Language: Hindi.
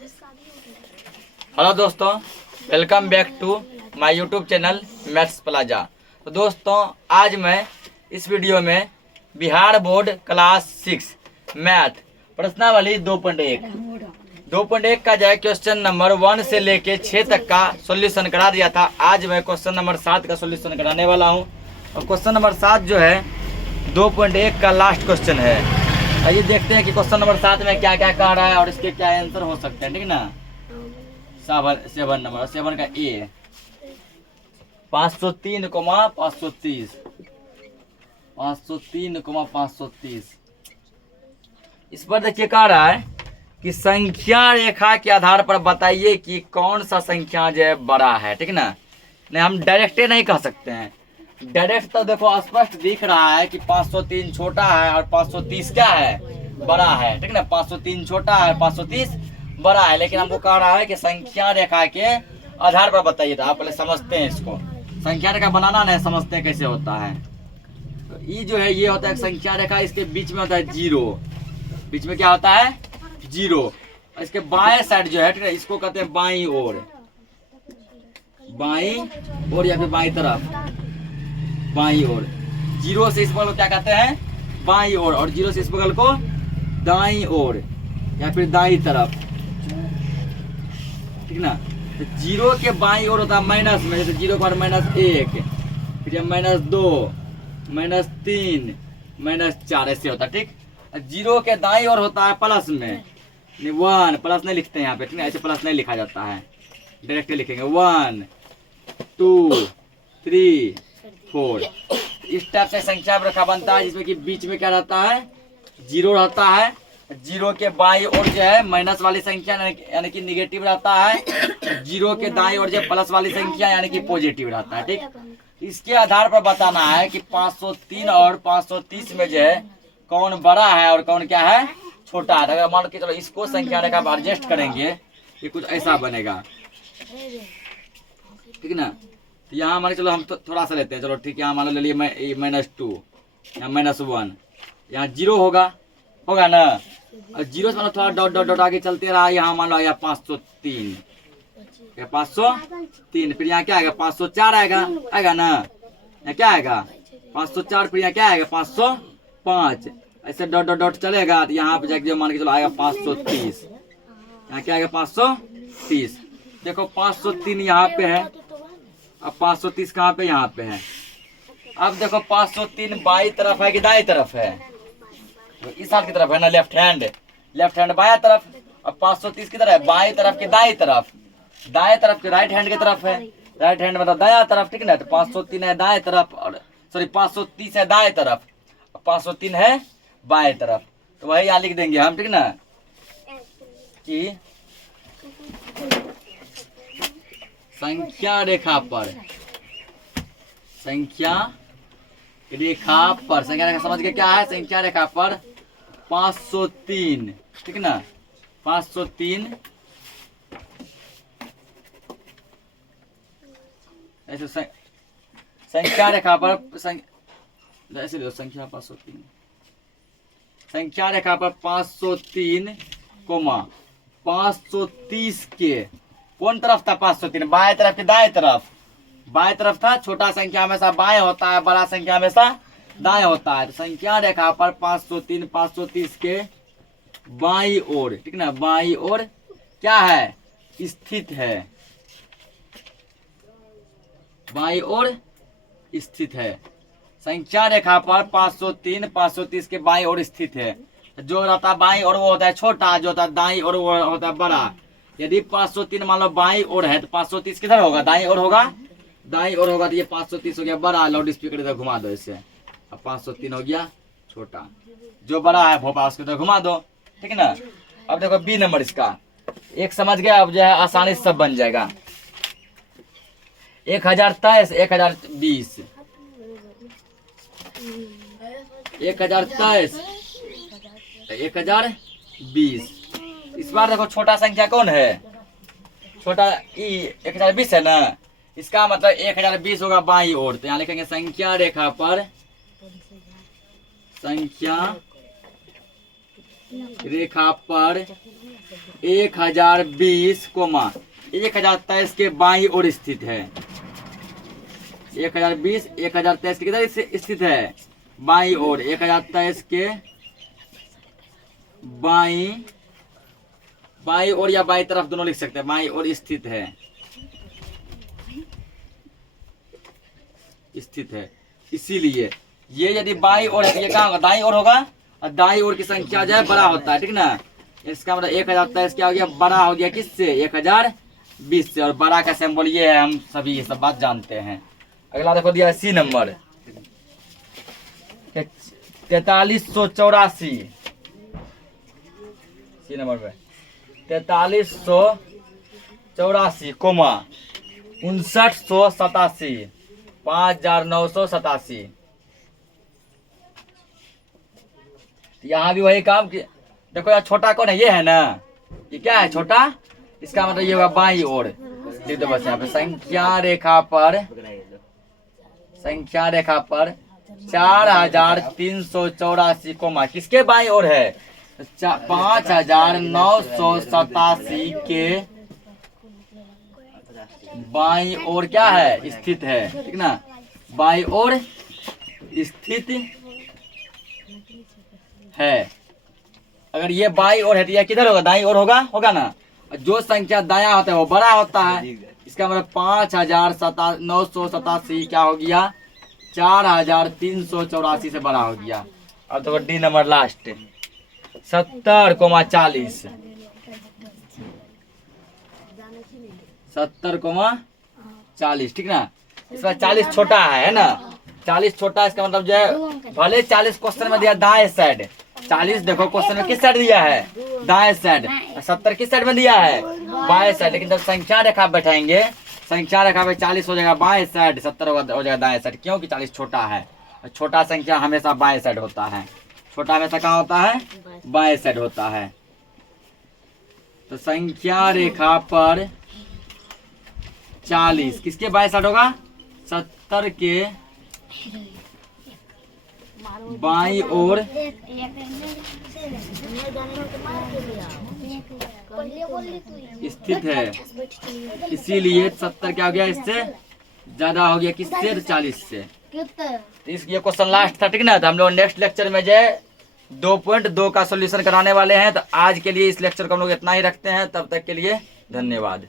हेलो दोस्तों, welcome back to my YouTube channel maths plaza. तो दोस्तों, आज मैं इस वीडियो में बिहार बोर्ड क्लास 6 मैथ प्रश्नावली 2.1 का जो है क्वेश्चन नंबर 1 से लेके 6 तक का सॉल्यूशन करा दिया था। आज मैं क्वेश्चन नंबर 7 का सॉल्यूशन कराने वाला हूं। और क्वेश्चन नंबर 7 जो है 2.1 का लास्ट क्वेश्चन है। आइए देखते हैं कि क्वेश्चन नंबर 7 में क्या क्या कह रहा है और इसके क्या आंसर हो सकते हैं। ठीक ना, 7 नंबर 7 का ए 503,530 503,530। इस पर देखिए कह रहा है कि संख्या रेखा के आधार पर बताइए कि कौन सा संख्या जो है बड़ा है। ठीक ना, नहीं हम डायरेक्ट नहीं कह सकते हैं। डायरेक्ट तो देखो स्पष्ट दिख रहा है कि 503 छोटा है और 530 क्या है, बड़ा है। ठीक ना, 503 छोटा है, 530 बड़ा है। लेकिन हमको कह रहा है कि संख्या रेखा के आधार पर बताइए। तो आप पहले समझते हैं इसको, संख्या रेखा बनाना नहीं समझते हैं कैसे होता है। तो ये जो है ये होता है संख्या रेखा, इसके बीच में होता है जीरो। बीच में क्या होता है, जीरो। और इसके बाएं साइड जो है, ठीक है, इसको कहते हैं बाईं ओर, बाईं ओर या फिर बाईं तरफ, बाईं ओर। जीरो से इस बगल को क्या कहते हैं, बाईं ओर, और जीरो से इस बगल को दाईं ओर या फिर दाईं तरफ। ठीक ना, तो जीरो के बाईं ओर होता है माइनस में, जैसे जीरो के बाद -1, फिर -2, -3, -4 ऐसे होता है। ठीक, जीरो के दाईं ओर होता है प्लस में 1, प्लस नहीं लिखते हैं यहाँ पे। ठीक है, ऐसे प्लस नहीं लिखा जाता है, डायरेक्ट लिखेंगे 1 2 3 4। इस टाइप से संख्या रेखा बनता है जिसमें कि बीच में क्या रहता है, जीरो रहता है। जीरो के बाईं ओर जो है माइनस वाली संख्या यानी कि निगेटिव रहता है। जीरो के दाईं ओर जो प्लस वाली संख्या यानी कि पॉजिटिव रहता है। ठीक, इसके आधार पर बताना है कि 503 और 530 में जो है कौन बड़ा है और कौन क्या है, छोटा है। अगर मान के चलो इसको संख्या रेखा पर एडजस्ट करेंगे, ये कुछ ऐसा बनेगा। ठीक ना, तो यहाँ मान के चलो हम थोड़ा सा लेते हैं। चलो ठीक है, यहाँ मान लो ले लिए -2, यहाँ -1, यहाँ जीरो होगा ना। और जीरो से मान लो थोड़ा डॉट डॉट डॉट आगे चलते रहा, यहाँ मान लो आया 503, 503। फिर यहाँ क्या आएगा, 504 आएगा ना। यहाँ क्या आएगा 504, फिर यहाँ क्या आएगा 505। ऐसे डॉट डॉट डॉट चलेगा तो यहाँ पे जाके मान के चलो आएगा 530। यहाँ क्या आएगा 530। देखो 503 यहाँ पे है, अब 530 कहाँ पे, यहाँ पे है। अब देखो 503 बाई तरफ है कि दाई तरफ है, तो इस हाथ की तरफ है ना, लेफ्ट हैंड बाया तरफ। अब 530 की तरफ है, बाई तरफ की दाई तरफ, दाएं तरफ के राइट हैंड की तरफ है। राइट हैंड मतलब दाया तरफ। ठीक ना, तो 503 है दाएं तरफ, और सॉरी 530 है दाएं तरफ, 503 है बाएं तरफ। तो वही यहाँ लिख देंगे हम। ठीक ना, कि संख्या रेखा पर, संख्या रेखा समझ के क्या है, संख्या रेखा पर 503। ठीक ना, 503 ऐसे संख्या रेखा पर ऐसे लो, संख्या 503, संख्या रेखा पर 503, 530 के कौन तरफ था, 503 बाएं तरफ के दाएं तरफ, बाएं तरफ था। छोटा संख्या हमेशा बाएं होता है, बड़ा संख्या हमेशा दाएं होता है। तो संख्या रेखा पर 503, 530 के बाईं ओर, ठीक ना, बाईं ओर क्या है, स्थित है, बाईं ओर स्थित है। संख्या रेखा पर 503, 530 के बाईं ओर स्थित है। जो रहता है बाईं ओर वो होता है छोटा, जो होता है दाईं ओर वो होता है बड़ा। यदि 503 मान लो बाईं ओर है तो 530 किधर होगा, दाईं ओर होगा, दाईं ओर होगा। तो ये 530 हो गया बड़ा, लाउड स्पीकर इधर घुमा दो इसे। अब 503 हो गया छोटा, जो बड़ा है भोपा उसको इधर घुमा दो। ठीक है ना। अब देखो बी नंबर इसका एक समझ गया। अब जो है आसानी से सब बन जाएगा। 1023, 1020, 1023, 1020। इस बार देखो छोटा संख्या कौन है, छोटा ई 1020 है ना। इसका मतलब 1020 होगा बाईं ओर। तो यहाँ लिखेंगे संख्या रेखा पर, संख्या रेखा पर 1020 कोमा 1023 के बाईं ओर स्थित है। 1020 1023 के किधर स्थित है? बाईं ओर। 1023 के बाईं ओर या बाईं तरफ दोनों लिख सकते हैं। बाईं ओर स्थित है, इसीलिए ये यदि बाईं ओर है तो ये कहाँ होगा? दाईं ओर होगा। और दाईं ओर की संख्या जो है बड़ा होता है, ठीक ना। इसका मतलब 1023 क्या हो गया? बड़ा हो गया किससे? 1020 से। और बड़ा का सिंबल ये है, हम सभी ये सब बात जानते हैं। अगला देखो दिया सी नंबर 4384। सी नंबर में 4384 कोमा 5987 5987। यहाँ भी वही काम कि देखो यार, छोटा कौन है? ये है ना, ये क्या है? छोटा। इसका मतलब ये होगा बाईं ओर। ठीक, तो बस यहाँ पे संख्या रेखा पर 4384 कोमा किसके बाईं ओर है? 5987 के बाईं ओर क्या है? स्थित है, ठीक ना। बाईं ओर स्थित है। अगर ये बाईं ओर है तो ये किधर होगा? दाईं ओर होगा ना। जो संख्या दायां होता है वो बड़ा होता है। इसका मतलब 5987 क्या हो गया? 4384 से बड़ा हो गया। अब तो डी नंबर लास्ट 70,40 70,40, ठीक ना। इसका 40 छोटा है ना। 40 छोटा, इसका मतलब जो है भले 40 क्वेश्चन में दिया दाएं साइड। 40 देखो क्वेश्चन में किस साइड दिया है? दाएं साइड। 70 किस साइड में दिया है? बाएं साइड। लेकिन जब संख्या रेखा बैठाएंगे, संख्या रेखा पे 40 हो जाएगा बाएं साइड, 70 हो जाएगा दाएं साइड। क्योंकि 40 छोटा है। छोटा संख्या हमेशा बाएं साइड होता है। छोटा हमेशा कहाँ होता है? बाएं साइड होता है। तो संख्या रेखा पर 40 किसके बाएं साइड होगा? 70 के बाईं ओर स्थित है। इसीलिए 70 क्या हो गया? इससे ज्यादा हो गया किससे? 40 से। ये क्वेश्चन लास्ट था, ठीक ना। तो हम लोग नेक्स्ट लेक्चर में जो है 2.2 का सॉल्यूशन कराने वाले हैं। तो आज के लिए इस लेक्चर को हम लोग इतना ही रखते हैं। तब तक के लिए धन्यवाद।